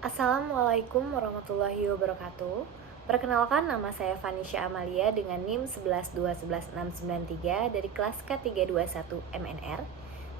Assalamualaikum warahmatullahi wabarakatuh. Perkenalkan, nama saya Vanisha Amalia dengan NIM 112111693 dari kelas K321 MNR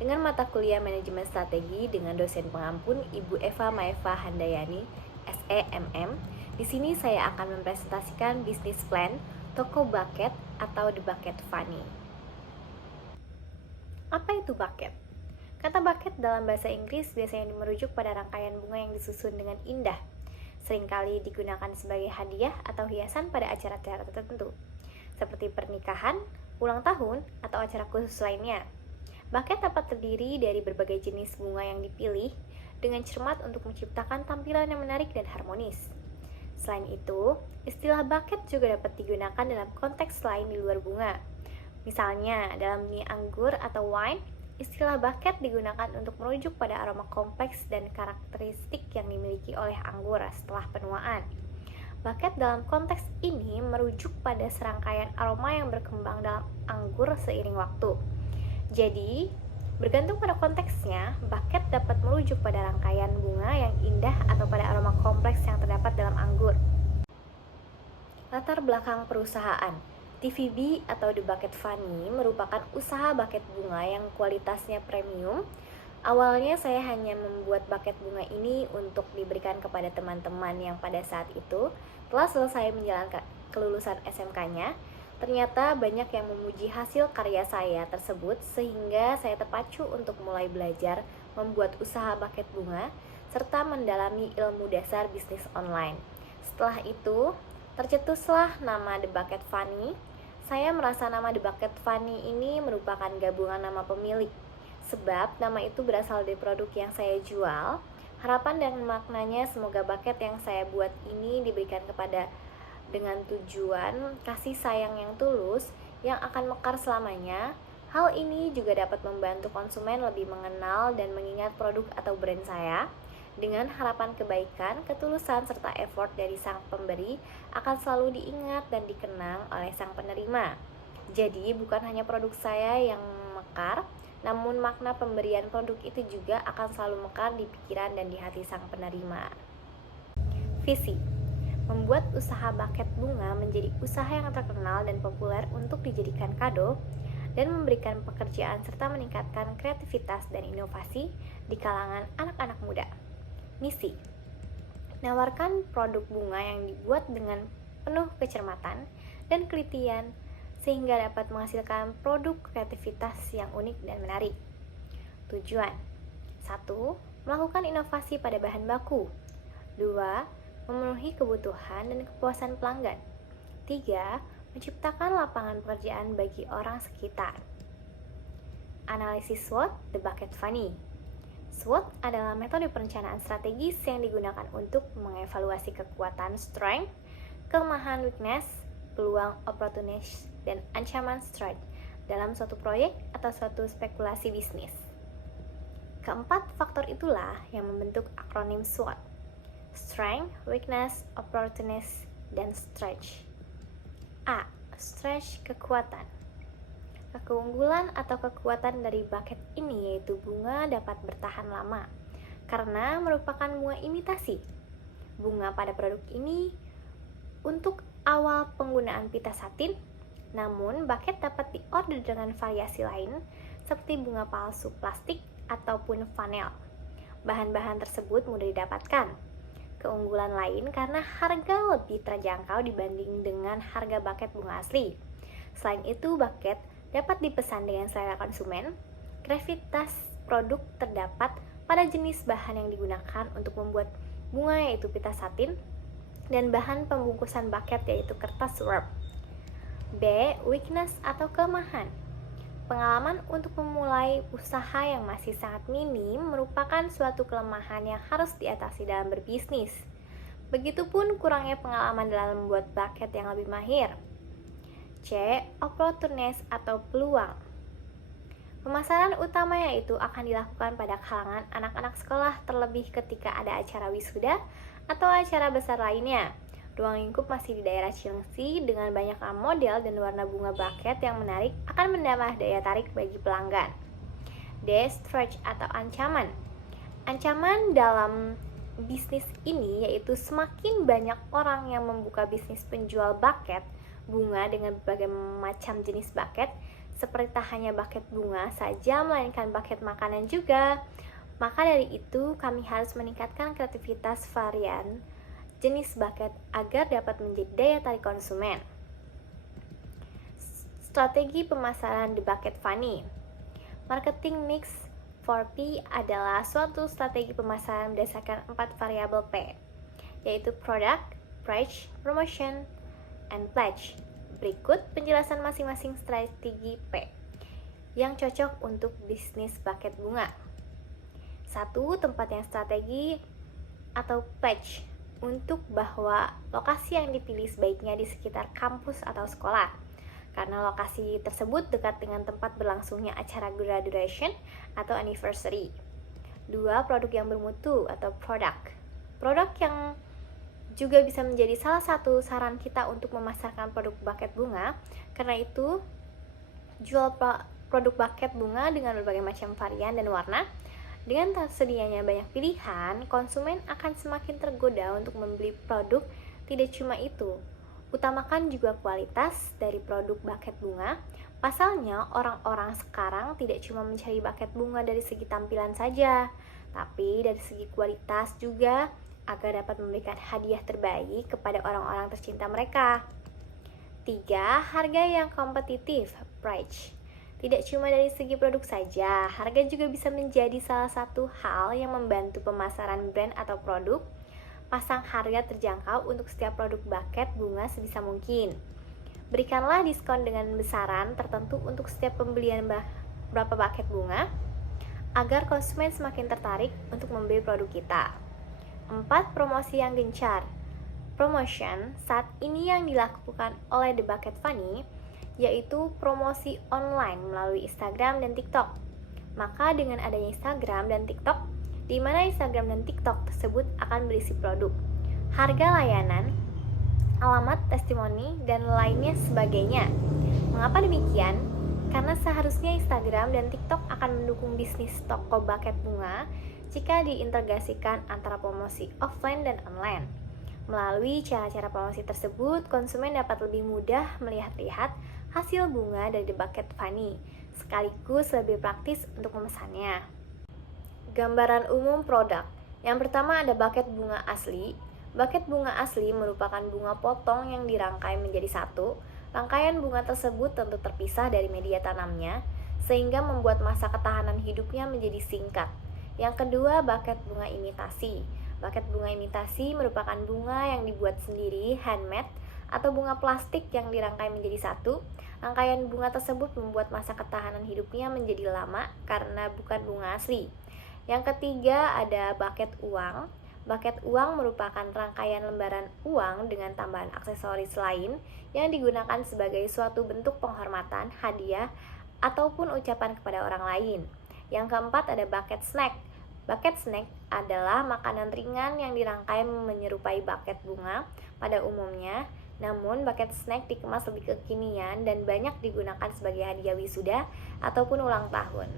dengan mata kuliah Manajemen Strategi dengan dosen pengampun Ibu Eva Maeva Handayani, SEMM. Di sini saya akan mempresentasikan bisnis plan toko bucket atau The Bucket Funny. Apa itu bucket? Kata bucket dalam bahasa Inggris biasanya merujuk pada rangkaian bunga yang disusun dengan indah. Seringkali digunakan sebagai hadiah atau hiasan pada acara-acara tertentu, seperti pernikahan, ulang tahun, atau acara khusus lainnya. Bucket dapat terdiri dari berbagai jenis bunga yang dipilih dengan cermat untuk menciptakan tampilan yang menarik dan harmonis. Selain itu, istilah bucket juga dapat digunakan dalam konteks lain di luar bunga. Misalnya, dalam mie anggur atau wine, istilah bucket digunakan untuk merujuk pada aroma kompleks dan karakteristik yang dimiliki oleh anggur setelah penuaan. Bucket dalam konteks ini merujuk pada serangkaian aroma yang berkembang dalam anggur seiring waktu. Jadi, bergantung pada konteksnya, bucket dapat merujuk pada rangkaian bunga yang indah atau pada aroma kompleks yang terdapat dalam anggur. Latar belakang perusahaan. TVB atau The Bucket Funny merupakan usaha bucket bunga yang kualitasnya premium. Awalnya saya hanya membuat bucket bunga ini untuk diberikan kepada teman-teman yang pada saat itu telah selesai menjalankan kelulusan SMK-nya. Ternyata banyak yang memuji hasil karya saya tersebut sehingga saya terpacu untuk mulai belajar membuat usaha bucket bunga serta mendalami ilmu dasar bisnis online. Setelah itu, tercetuslah nama The Bucket Funny. Saya merasa nama The Bucket Funny ini merupakan gabungan nama pemilik, sebab nama itu berasal dari produk yang saya jual. Harapan dan maknanya semoga bucket yang saya buat ini diberikan kepada dengan tujuan kasih sayang yang tulus yang akan mekar selamanya. Hal ini juga dapat membantu konsumen lebih mengenal dan mengingat produk atau brand saya. Dengan harapan kebaikan, ketulusan, serta effort dari sang pemberi akan selalu diingat dan dikenang oleh sang penerima. Jadi, bukan hanya produk saya yang mekar, namun makna pemberian produk itu juga akan selalu mekar di pikiran dan di hati sang penerima. Visi: membuat usaha bucket bunga menjadi usaha yang terkenal dan populer untuk dijadikan kado dan memberikan pekerjaan serta meningkatkan kreativitas dan inovasi di kalangan anak-anak muda. Misi: menawarkan produk bunga yang dibuat dengan penuh kecermatan dan kelitian sehingga dapat menghasilkan produk kreativitas yang unik dan menarik. Tujuan: 1. Melakukan inovasi pada bahan baku. 2. Memenuhi kebutuhan dan kepuasan pelanggan. 3. Menciptakan lapangan pekerjaan bagi orang sekitar. Analisis SWOT The Bucket Funny. SWOT adalah metode perencanaan strategis yang digunakan untuk mengevaluasi kekuatan strength, kelemahan weakness, peluang opportunities, dan ancaman threat dalam suatu proyek atau suatu spekulasi bisnis. Keempat faktor itulah yang membentuk akronim SWOT: Strength, Weakness, Opportunities, dan Stretch. A. Stretch, kekuatan. Keunggulan atau kekuatan dari bucket ini yaitu bunga dapat bertahan lama karena merupakan bunga imitasi. Bunga pada produk ini untuk awal penggunaan pita satin, namun bucket dapat diorder dengan variasi lain seperti bunga palsu plastik ataupun flanel. Bahan-bahan tersebut mudah didapatkan. Keunggulan lain karena harga lebih terjangkau dibanding dengan harga bucket bunga asli. Selain itu, bucket dapat dipesan dengan selera konsumen. Kreativitas produk terdapat pada jenis bahan yang digunakan untuk membuat bunga yaitu pita satin dan bahan pembungkusan bucket yaitu kertas wrap. B. Weakness atau kelemahan. Pengalaman untuk memulai usaha yang masih sangat minim merupakan suatu kelemahan yang harus diatasi dalam berbisnis. Begitupun kurangnya pengalaman dalam membuat bucket yang lebih mahir. C. Opportunities atau peluang. Pemasaran utama yaitu akan dilakukan pada kalangan anak-anak sekolah terlebih ketika ada acara wisuda atau acara besar lainnya. Ruang lingkup masih di daerah Cilengsi dengan banyak model dan warna bunga bucket yang menarik akan menambah daya tarik bagi pelanggan. D. Stretch atau ancaman. Ancaman dalam bisnis ini, yaitu semakin banyak orang yang membuka bisnis penjual buket bunga dengan berbagai macam jenis buket, seperti tak hanya buket bunga saja, melainkan buket makanan juga. Maka dari itu, kami harus meningkatkan kreativitas varian jenis buket agar dapat menjadi daya tarik konsumen. Strategi pemasaran The Bucket Funny. Marketing Mix 4P adalah suatu strategi pemasaran berdasarkan 4 variabel P, yaitu Product, Price, Promotion, and Pledge. Berikut penjelasan masing-masing strategi P yang cocok untuk bisnis buket bunga. 1. Tempat yang strategi atau pledge untuk bahwa lokasi yang dipilih sebaiknya di sekitar kampus atau sekolah, karena lokasi tersebut dekat dengan tempat berlangsungnya acara graduation atau anniversary. 2. Produk yang bermutu atau produk yang juga bisa menjadi salah satu saran kita untuk memasarkan produk buket bunga. Karena itu, jual produk buket bunga dengan berbagai macam varian dan warna. Dengan tersedianya banyak pilihan, konsumen akan semakin tergoda untuk membeli produk. Tidak cuma itu, utamakan juga kualitas dari produk buket bunga. Pasalnya, orang-orang sekarang tidak cuma mencari buket bunga dari segi tampilan saja, tapi dari segi kualitas juga, agar dapat memberikan hadiah terbaik kepada orang-orang tercinta mereka. 3. Harga yang kompetitif, price. Tidak cuma dari segi produk saja, harga juga bisa menjadi salah satu hal yang membantu pemasaran brand atau produk. Pasang harga terjangkau untuk setiap produk buket bunga sebisa mungkin. Berikanlah diskon dengan besaran tertentu untuk setiap pembelian berapa buket bunga, agar konsumen semakin tertarik untuk membeli produk kita. 4. Promosi yang gencar. Promotion saat ini yang dilakukan oleh The Bucket Funny yaitu promosi online melalui Instagram dan TikTok. Maka dengan adanya Instagram dan TikTok, di mana Instagram dan TikTok tersebut akan berisi produk, harga layanan, alamat, testimoni, dan lainnya sebagainya. Mengapa demikian? Karena seharusnya Instagram dan TikTok akan mendukung bisnis toko buket bunga jika diintegrasikan antara promosi offline dan online. Melalui cara-cara promosi tersebut, konsumen dapat lebih mudah melihat-lihat hasil bunga dari The Bucket Funny, sekaligus lebih praktis untuk memesannya. Gambaran umum produk. Yang pertama ada buket bunga asli. Buket bunga asli merupakan bunga potong yang dirangkai menjadi satu. Rangkaian bunga tersebut tentu terpisah dari media tanamnya, sehingga membuat masa ketahanan hidupnya menjadi singkat. Yang kedua, buket bunga imitasi. Buket bunga imitasi merupakan bunga yang dibuat sendiri, handmade, atau bunga plastik yang dirangkai menjadi satu. Rangkaian bunga tersebut membuat masa ketahanan hidupnya menjadi lama karena bukan bunga asli. Yang ketiga ada buket uang. Buket uang merupakan rangkaian lembaran uang dengan tambahan aksesoris lain yang digunakan sebagai suatu bentuk penghormatan, hadiah, ataupun ucapan kepada orang lain. Yang keempat ada buket snack. Buket snack adalah makanan ringan yang dirangkai menyerupai buket bunga pada umumnya. Namun, buket snack dikemas lebih kekinian dan banyak digunakan sebagai hadiah wisuda ataupun ulang tahun.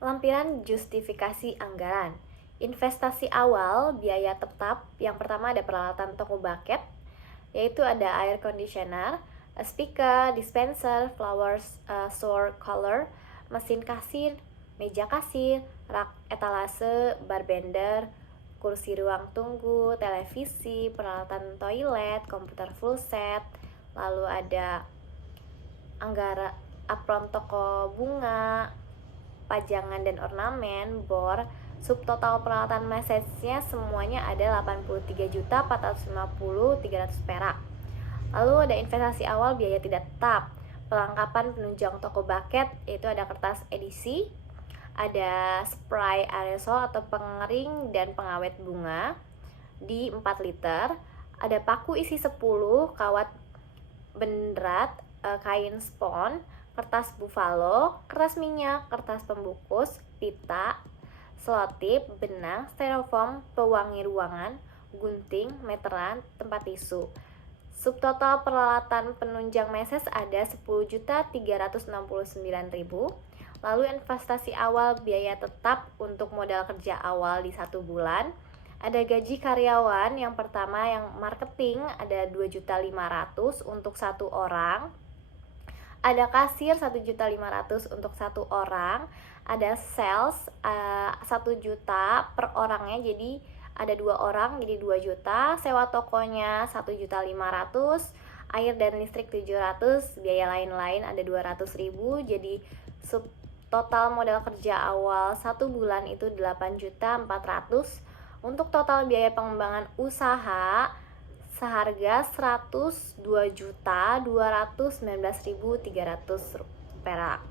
Lampiran justifikasi anggaran. Investasi awal, biaya tetap. Yang pertama ada peralatan toko buket, yaitu ada air conditioner, speaker, dispenser, flowers, shower color, mesin kasir, meja kasir, rak etalase, barbender, kursi ruang tunggu, televisi, peralatan toilet, komputer full set, lalu ada apron toko bunga, pajangan dan ornamen, bor. Subtotal peralatan message-nya semuanya ada 83.450.300 perak. Lalu ada investasi awal biaya tidak tetap. Pelengkapan penunjang toko buket yaitu ada kertas edisi, ada spray aerosol atau pengering dan pengawet bunga di 4 liter, ada paku isi 10, kawat bendrat, kain spon, kertas buffalo, kertas minyak, kertas pembungkus, pita, selotip, benang, styrofoam, pewangi ruangan, gunting, meteran, tempat tisu. Subtotal peralatan penunjang meses ada 10.369.000. Lalu investasi awal biaya tetap untuk modal kerja awal di 1 bulan Ada gaji karyawan yang pertama yang marketing ada 2.500.000 untuk satu orang. Ada kasir 1.500.000 untuk satu orang. Ada sales 1 juta per orangnya, jadi ada 2 orang jadi 2 juta. Sewa tokonya 1.500.000. Air dan listrik 700, biaya lain-lain ada 200.000. Jadi total modal kerja awal 1 bulan itu 8.400.000. Untuk total biaya pengembangan usaha seharga 102.219.300 perak.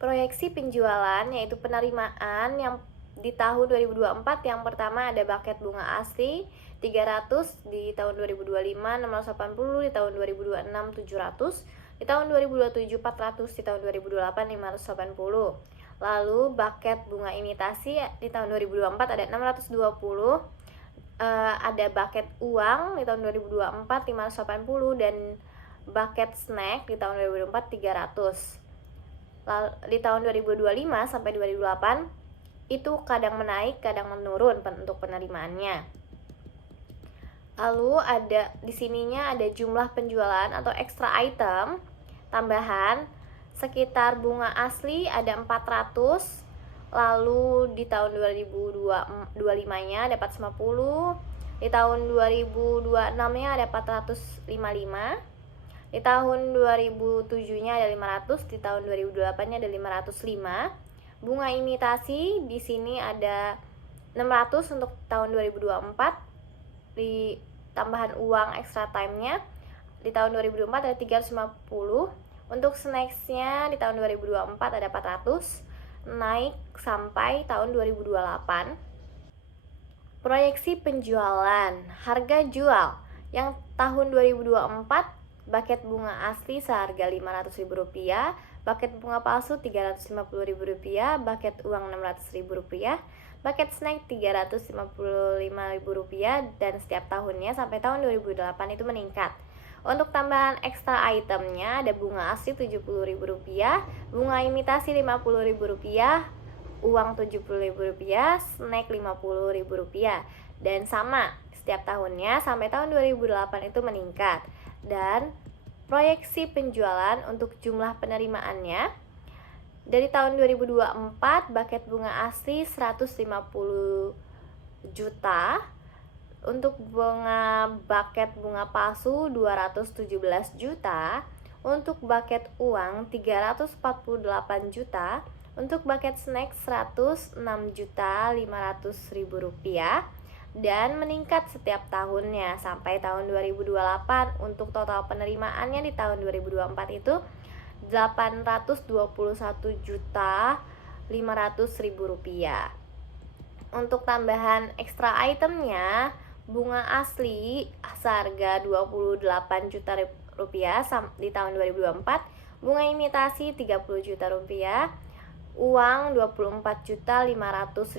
Proyeksi penjualan yaitu penerimaan yang di tahun 2024 yang pertama ada buket bunga asli 300, di tahun 2025 680, di tahun 2026 700, di tahun 2027 400, di tahun 2028 580. Lalu buket bunga imitasi di tahun 2024 ada 620, ada buket uang di tahun 2024 580, dan buket snack di tahun 2024 300. Lalu di tahun 2025 sampai 2028 itu kadang menaik, kadang menurun untuk penerimaannya. Lalu ada di sininya ada jumlah penjualan atau extra item tambahan sekitar bunga asli ada 400. Lalu di tahun 2025-nya ada 450, di tahun 2026-nya ada 455, di tahun 2007-nya ada 500, di tahun 2008-nya ada 505. Bunga imitasi di sini ada 600 untuk tahun 2024. Di tambahan uang extra time-nya di tahun 2024 ada 350. Untuk snacks-nya di tahun 2024 ada 400, naik sampai tahun 2028. Proyeksi penjualan, harga jual yang tahun 2024 buket bunga asli seharga Rp500.000, buket bunga palsu Rp350.000, buket uang Rp600.000, buket snack Rp355.000, dan setiap tahunnya sampai tahun 2008 itu meningkat. Untuk tambahan ekstra itemnya ada bunga asli Rp70.000, bunga imitasi Rp50.000, uang Rp70.000, snack Rp50.000, dan sama setiap tahunnya sampai tahun 2008 itu meningkat. Dan proyeksi penjualan untuk jumlah penerimaannya dari tahun 2024 buket bunga asli 150 juta, untuk buket bunga palsu 217 juta, untuk buket uang 348 juta, untuk buket snack 106.500.000 rupiah, dan meningkat setiap tahunnya sampai tahun 2028. Untuk total penerimaannya di tahun 2024 itu 821.500.000 rupiah. Untuk tambahan ekstra itemnya, bunga asli seharga 28 juta rupiah di tahun 2024, bunga imitasi 30 juta rupiah, uang 24.500.000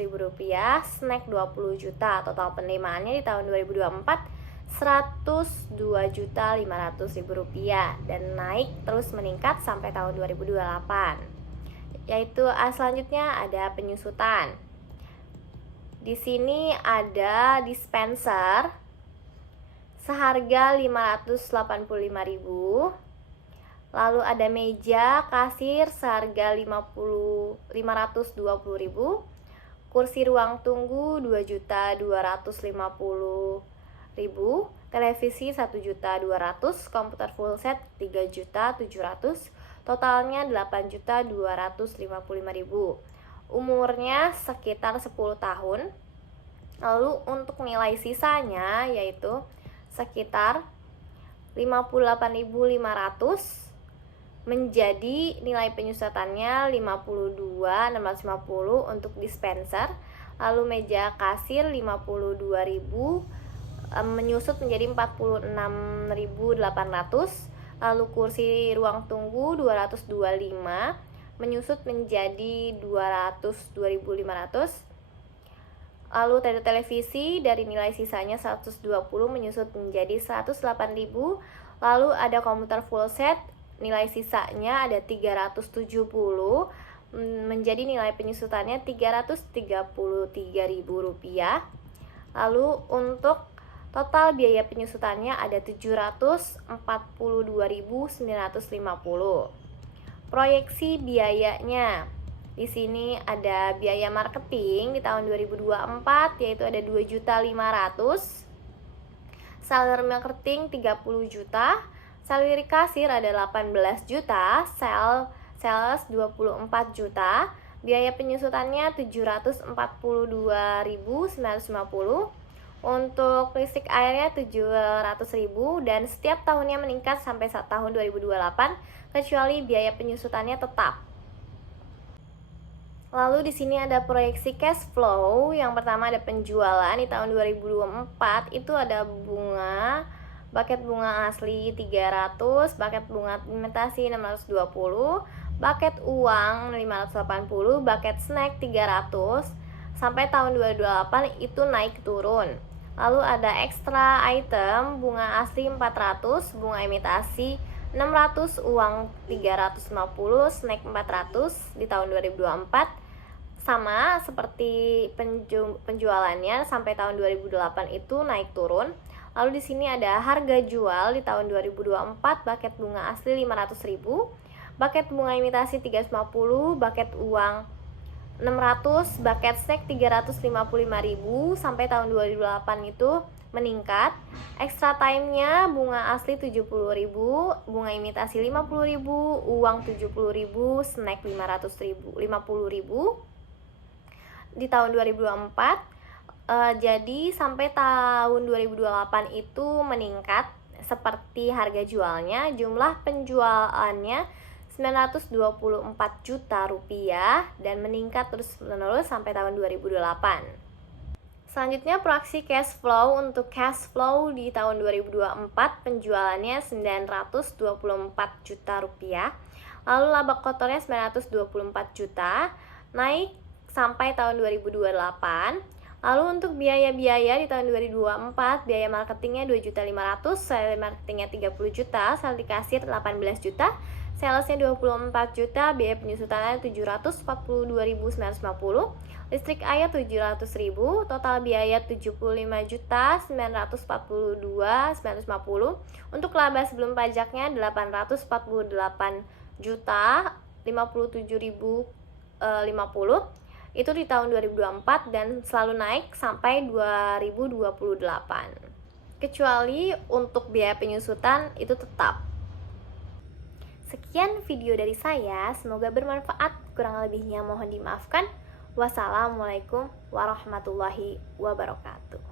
rupiah, snack 20 juta. Total penerimaannya di tahun 2024 102.500.000 rupiah, dan naik terus meningkat sampai tahun 2028. Yaitu selanjutnya ada penyusutan. Di sini ada dispenser seharga 585.000. Lalu ada meja kasir seharga 520.000, kursi ruang tunggu 2.250.000, televisi 1.200.000, komputer full set 3.700.000, totalnya 8.255.000. Umurnya sekitar 10 tahun. Lalu untuk nilai sisanya yaitu sekitar 58.500, menjadi nilai penyusutannya 52.650 untuk dispenser. Lalu meja kasir 52.000, menyusut menjadi 46.800. Lalu kursi ruang tunggu 225, menyusut menjadi 202.500. Lalu televisi dari nilai sisanya 120 menyusut menjadi 108.000. Lalu ada komputer full set, nilai sisanya ada 370, menjadi nilai penyusutannya 333.000 rupiah. Lalu untuk total biaya penyusutannya ada 742.950. Proyeksi biayanya. Di sini ada biaya marketing di tahun 2024 yaitu ada 2.500.000. Salary marketing 30 juta, salary kasir ada 18 juta, sales 24 juta, biaya penyusutannya 742.950. Untuk listrik airnya 700.000 dan setiap tahunnya meningkat sampai tahun 2028 kecuali biaya penyusutannya tetap. Lalu di sini ada proyeksi cash flow. Yang pertama ada penjualan di tahun 2024 itu ada buket bunga asli 300, buket bunga imitasi 620, buket uang 580, buket snack 300. Sampai tahun 2028 itu naik turun. Lalu ada extra item, bunga asli 400, bunga imitasi 600, uang 350, snack 400 di tahun 2024. Sama seperti penjualannya sampai tahun 2008 itu naik turun. Lalu di sini ada harga jual di tahun 2024, buket bunga asli 500.000, buket bunga imitasi 350, buket uang 600, buket snack 355.000 sampai tahun 2008 itu meningkat. Extra time-nya bunga asli 70.000, bunga imitasi 50.000, uang 70.000, snack 50.000 di tahun 2024. Jadi sampai tahun 2028 itu meningkat seperti harga jualnya. Jumlah penjualannya 924 juta rupiah dan meningkat terus-menerus sampai tahun 2028. Selanjutnya proyeksi cash flow. Untuk cash flow di tahun 2024 penjualannya 924 juta rupiah. Lalu laba kotornya 924 juta, naik sampai tahun 2028. Lalu untuk biaya-biaya di tahun 2024, biaya marketingnya 2.500.000, salary marketingnya 30 juta, salary kasir 18 juta, salesnya 24 juta, biaya penyusutannya 742.950, listrik air 700.000, total biaya 75.942.950. Untuk laba sebelum pajaknya 848 juta 57.050. Itu di tahun 2024 dan selalu naik sampai 2028. Kecuali untuk biaya penyusutan itu tetap. Sekian video dari saya, semoga bermanfaat. Kurang lebihnya mohon dimaafkan. Wassalamualaikum warahmatullahi wabarakatuh.